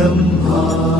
灯光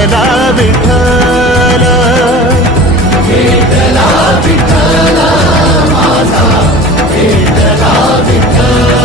भेटला विठ्ठल. भेटला विठ्ठल माझा. भेटला विठ्ठल.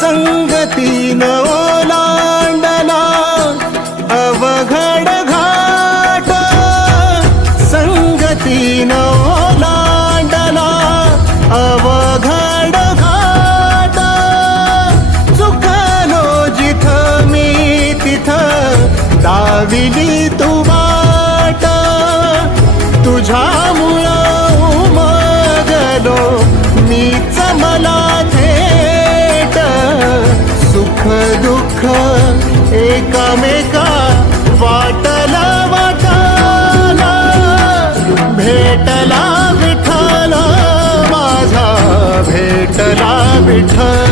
संगतीन ओलांडला दिली तू वाट तुझ्यामुळं उमगलो. मीच मला थेट सुख दुःख एकामेका वाटला वाटला. भेटला विठला माझा भेटला विठला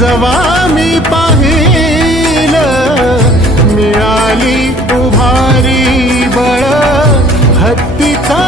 जवा मी पाहिल मिळाली उभारी बळ हत्तीचा